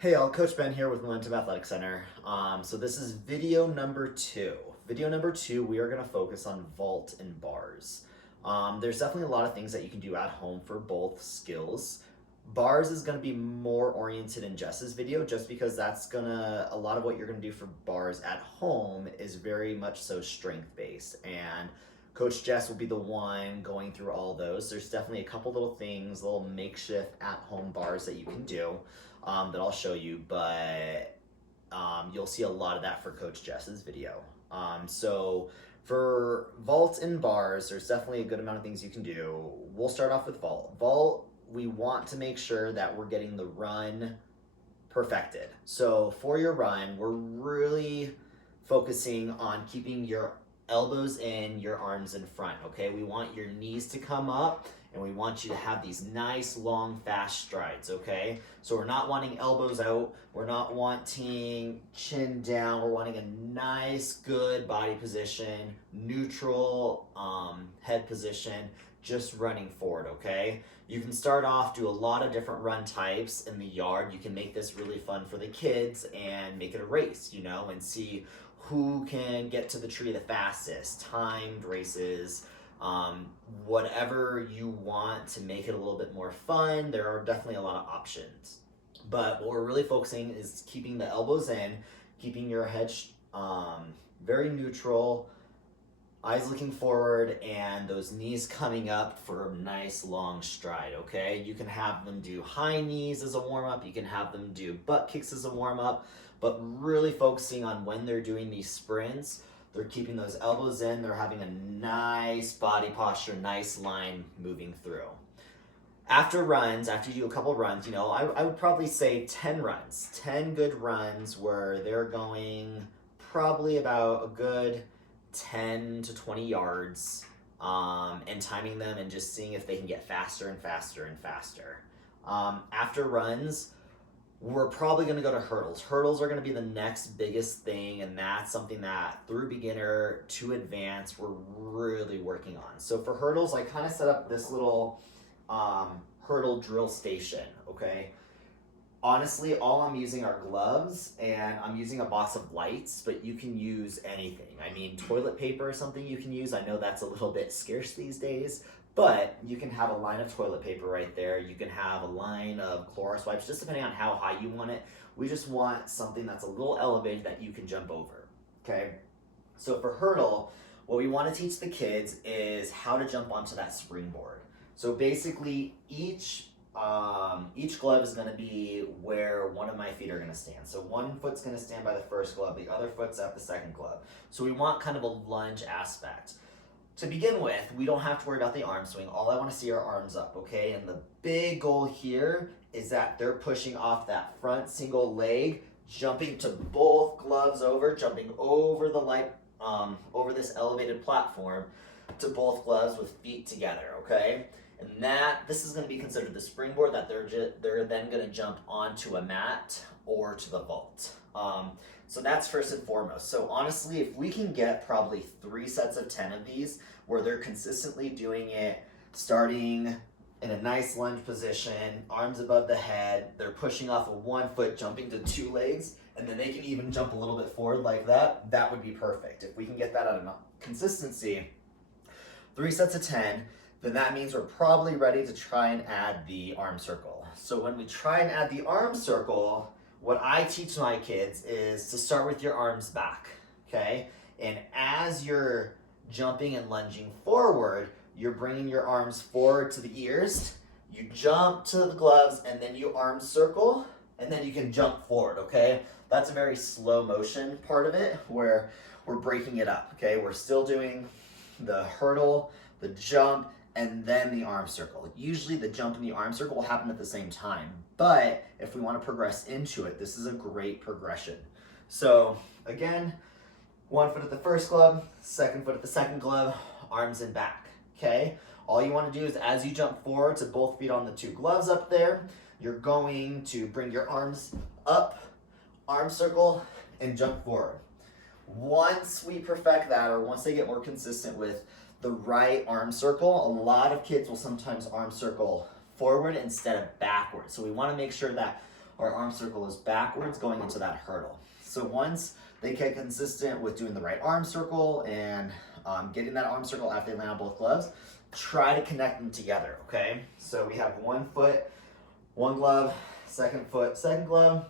Hey all, Coach Ben here with Momentum Athletic Center. So this is video number 2. Video number 2, we are going to focus on vault and bars. There's definitely a lot of things that you can do at home for both skills. Bars is going to be more oriented in Jess's video just because a lot of what you're going to do for bars at home is very much so strength based, and Coach Jess will be the one going through all those. There's definitely a couple little things, little makeshift at home bars that you can do that I'll show you, but you'll see a lot of that for Coach Jess's video. So for vault and bars, there's definitely a good amount of things you can do. We'll start off with vault. Vault, we want to make sure that we're getting the run perfected. So for your run, we're really focusing on keeping your elbows in, your arms in front, okay? We want your knees to come up and we want you to have these nice, long, fast strides, okay? So we're not wanting elbows out, we're not wanting chin down, we're wanting a nice, good body position, neutral head position, just running forward, okay? You can start off, do a lot of different run types in the yard. You can make this really fun for the kids and make it a race, and see who can get to the tree the fastest, timed races, whatever you want to make it a little bit more fun. There are definitely a lot of options. But what we're really focusing is keeping the elbows in, keeping your head very neutral, eyes looking forward, and those knees coming up for a nice long stride, okay? You can have them do high knees as a warm-up, you can have them do butt kicks as a warm-up, but really focusing on when they're doing these sprints, they're keeping those elbows in, they're having a nice body posture, nice line moving through. After you do a couple runs, I would probably say 10 runs, 10 good runs where they're going probably about a good 10 to 20 yards, and timing them and just seeing if they can get faster and faster and faster. After runs, we're probably going to go to hurdles. Hurdles are going to be the next biggest thing, and that's something that through beginner to advanced we're really working on. So for hurdles, I kind of set up this little hurdle drill station, okay? Honestly, all I'm using are gloves, and I'm using a box of lights, but you can use anything. I mean, toilet paper is something you can use. I know that's a little bit scarce these days, but you can have a line of toilet paper right there. You can have a line of Clorox wipes, just depending on how high you want it. We just want something that's a little elevated that you can jump over, okay? So for hurdle, what we want to teach the kids is how to jump onto that springboard. So basically, each glove is going to be where one of my feet are going to stand. So one foot's going to stand by the first glove, the other foot's at the second glove. So we want kind of a lunge aspect. To begin with, we don't have to worry about the arm swing. All I want to see are arms up, okay? And the big goal here is that they're pushing off that front single leg, jumping to both gloves over, jumping over the over this elevated platform to both gloves with feet together, okay? And this is going to be considered the springboard that they're then going to jump onto a mat or to the vault. So that's first and foremost. So honestly, if we can get probably 3 sets of 10 of these where they're consistently doing it, starting in a nice lunge position, arms above the head, they're pushing off of one foot, jumping to 2 legs, and then they can even jump a little bit forward like that, that would be perfect. If we can get that out of consistency, 3 sets of 10, then that means we're probably ready to try and add the arm circle. So when we try and add the arm circle, what I teach my kids is to start with your arms back, okay? And as you're jumping and lunging forward, you're bringing your arms forward to the ears, you jump to the gloves, and then you arm circle, and then you can jump forward, okay? That's a very slow motion part of it where we're breaking it up, okay? We're still doing the hurdle, the jump, and then the arm circle. Usually the jump and the arm circle will happen at the same time, but if we want to progress into it, this is a great progression. So again, 1 foot at the first glove, 2nd foot at the second glove, arms and back, okay? All you want to do is as you jump forward to both feet on the 2 gloves up there, you're going to bring your arms up, arm circle, and jump forward. Once we perfect that, or once they get more consistent with the right arm circle, a lot of kids will sometimes arm circle forward instead of backward. So we want to make sure that our arm circle is backwards going into that hurdle. So once they get consistent with doing the right arm circle and getting that arm circle after they land on both gloves, try to connect them together, okay? So we have 1 foot, 1 glove, 2nd foot, 2nd glove,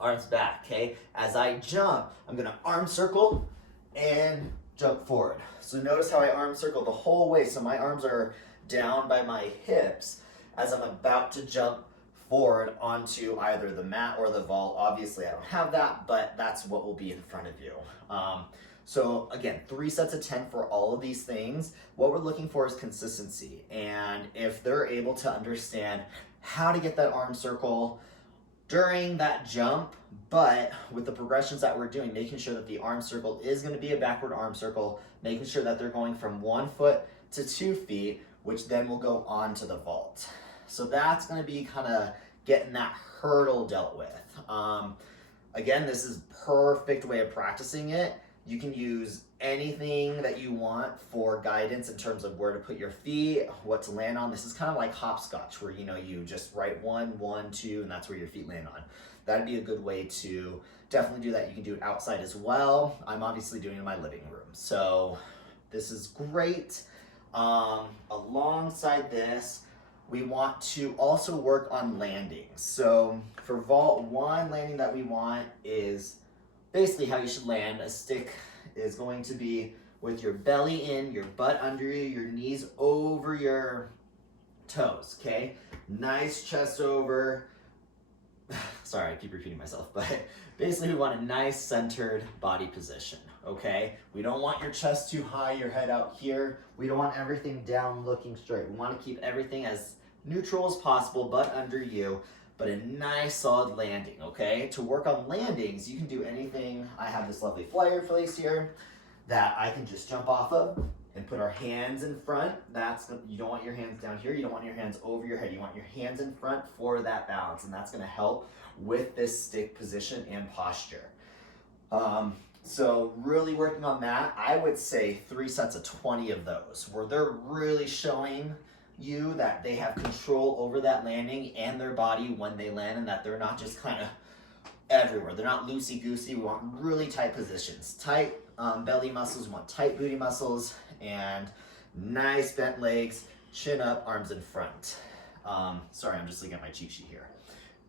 arms back, okay? As I jump, I'm gonna arm circle and jump forward. So notice how I arm circle the whole way, so my arms are down by my hips as I'm about to jump forward onto either the mat or the vault. Obviously, I don't have that, but that's what will be in front of you. So again, 3 sets of 10 for all of these things. What we're looking for is consistency. And if they're able to understand how to get that arm circle during that jump, but with the progressions that we're doing, making sure that the arm circle is going to be a backward arm circle, making sure that they're going from 1 foot to 2 feet, which then will go on to the vault. So that's going to be kind of getting that hurdle dealt with. Again, this is perfect way of practicing it. You can use anything that you want for guidance in terms of where to put your feet, what to land on. This is kind of like hopscotch, where you just write 1, 1, 2, and that's where your feet land on. That'd be a good way to definitely do that. You can do it outside as well. I'm obviously doing it in my living room, so this is great. Alongside this, we want to also work on landings. So for vault 1, landing that we want is basically how you should land. A stick is going to be with your belly in, your butt under you, your knees over your toes, okay? Nice chest over. Sorry, I keep repeating myself, but basically we want a nice centered body position, okay? We don't want your chest too high, your head out here. We don't want everything down looking straight. We want to keep everything as neutral as possible, butt under you, but a nice solid landing, okay? To work on landings, you can do anything. I have this lovely flyer place here that I can just jump off of and put our hands in front. You don't want your hands down here. You don't want your hands over your head. You want your hands in front for that balance, and that's gonna help with this stick position and posture. So really working on that, I would say 3 sets of 20 of those, where they're really showing you that they have control over that landing and their body when they land, and that they're not just kind of everywhere. They're not loosey-goosey. We want really tight positions. Tight belly muscles, we want tight booty muscles, and nice bent legs, chin up, arms in front. Sorry, I'm just looking at my cheat sheet here.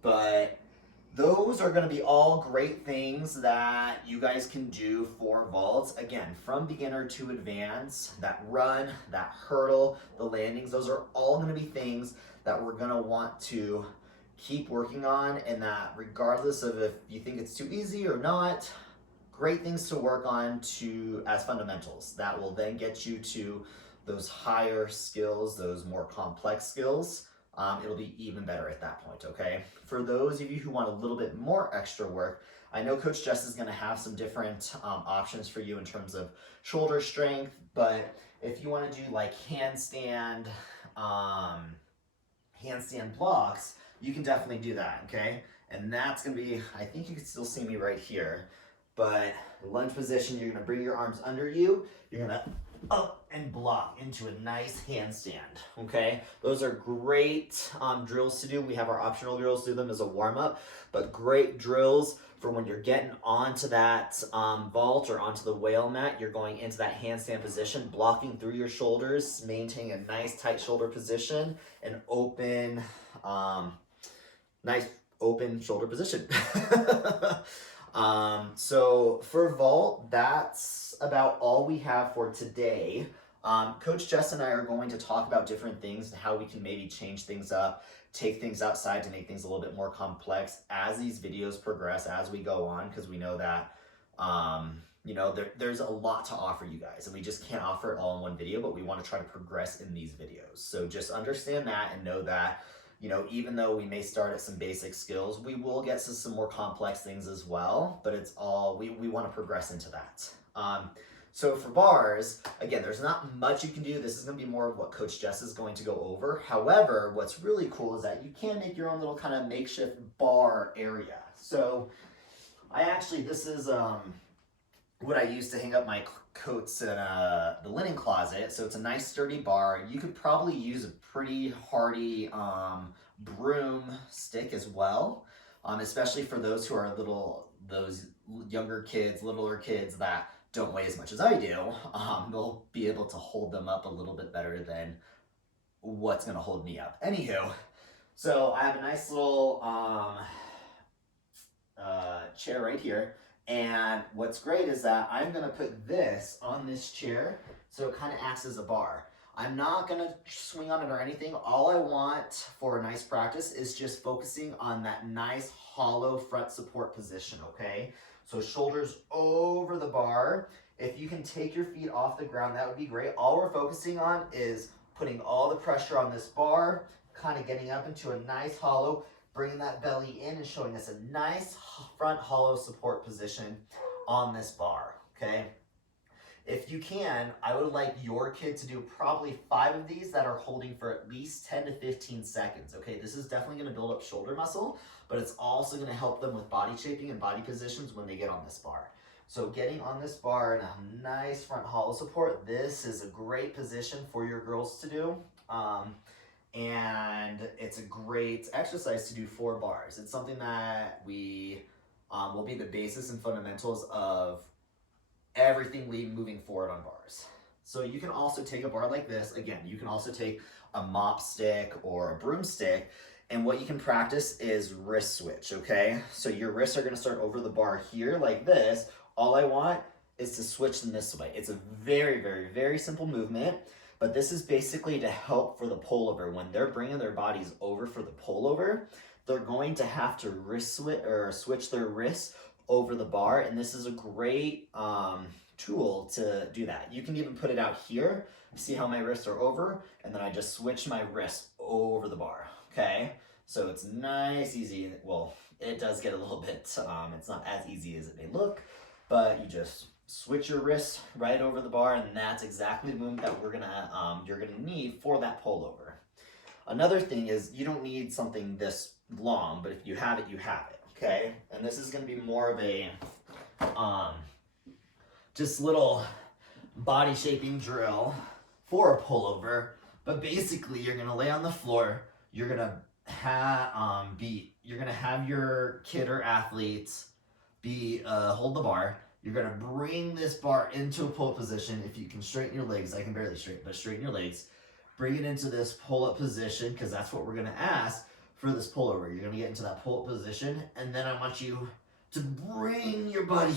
But those are going to be all great things that you guys can do for vaults. Again, from beginner to advanced, that run, that hurdle, the landings, those are all going to be things that we're going to want to keep working on, and that regardless of if you think it's too easy or not, great things to work on as fundamentals that will then get you to those higher skills, those more complex skills. It'll be even better at that point, okay? For those of you who want a little bit more extra work, I know Coach Jess is gonna have some different options for you in terms of shoulder strength, but if you wanna do like handstand blocks, you can definitely do that, okay? And that's gonna be, I think you can still see me right here, but lunge position, you're gonna bring your arms under you, you're gonna up and block into a nice handstand, okay? Those are great drills to do. We have our optional drills to do them as a warm-up, but great drills for when you're getting onto that vault or onto the whale mat. You're going into that handstand position, blocking through your shoulders, maintaining a nice tight shoulder position, and open, nice open shoulder position. So for vault, that's about all we have for today. Coach Jess and I are going to talk about different things and how we can maybe change things up, take things outside to make things a little bit more complex as these videos progress, as we go on, because we know that, there's a lot to offer you guys, and we just can't offer it all in one video, but we want to try to progress in these videos. So just understand that and know that, even though we may start at some basic skills, we will get to some more complex things as well, but it's all, we want to progress into that. So for bars, again, there's not much you can do. This is going to be more of what Coach Jess is going to go over. However, what's really cool is that you can make your own little kind of makeshift bar area. So this is what I use to hang up my coats in the linen closet. So it's a nice sturdy bar. You could probably use a pretty hardy broom stick as well. especially for those who are those younger kids, littler kids that don't weigh as much as I do. They'll be able to hold them up a little bit better than what's gonna hold me up. Anywho, so I have a nice little chair right here. And what's great is that I'm gonna put this on this chair so it kind of acts as a bar. I'm not gonna swing on it or anything. All I want for a nice practice is just focusing on that nice hollow front support position, okay? So shoulders over the bar. If you can take your feet off the ground, that would be great. All we're focusing on is putting all the pressure on this bar, kind of getting up into a nice hollow, bringing that belly in and showing us a nice front hollow support position on this bar, okay? If you can, I would like your kid to do probably 5 of these that are holding for at least 10 to 15 seconds, okay? This is definitely gonna build up shoulder muscle, but it's also gonna help them with body shaping and body positions when they get on this bar. So getting on this bar in a nice front hollow support, this is a great position for your girls to do. And it's a great exercise to do 4 bars. It's something that we will be the basis and fundamentals of everything moving forward on bars. So you can also take a bar like this. Again, you can also take a mop stick or a broomstick, and what you can practice is wrist switch, okay? So your wrists are gonna start over the bar here like this. All I want is to switch them this way. It's a very, very, very simple movement, but this is basically to help for the pullover. When they're bringing their bodies over for the pullover, they're going to have to wrist switch or switch their wrists over the bar, and this is a great tool to do that. You can even put it out here. See how my wrists are over, and then I just switch my wrist over the bar, okay? So it's nice, easy. Well, it does get a little bit, it's not as easy as it may look, but you just switch your wrists right over the bar, and that's exactly the movement that you're gonna need for that pullover. Another thing is you don't need something this long, but if you have it, you have it. Okay, and this is going to be more of a just little body shaping drill for a pullover, but basically you're going to lay on the floor, you're going to have your kid or athletes hold the bar. You're going to bring this bar into a pull position. If you can straighten your legs, I can barely straighten, but straighten your legs, bring it into this pull up position, because that's what we're going to ask for this pullover. You're gonna get into that pull-up position, and then I want you to bring your body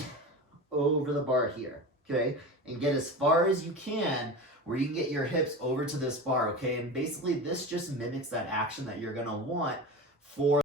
over the bar here, okay? And get as far as you can where you can get your hips over to this bar, okay? And basically this just mimics that action that you're gonna want for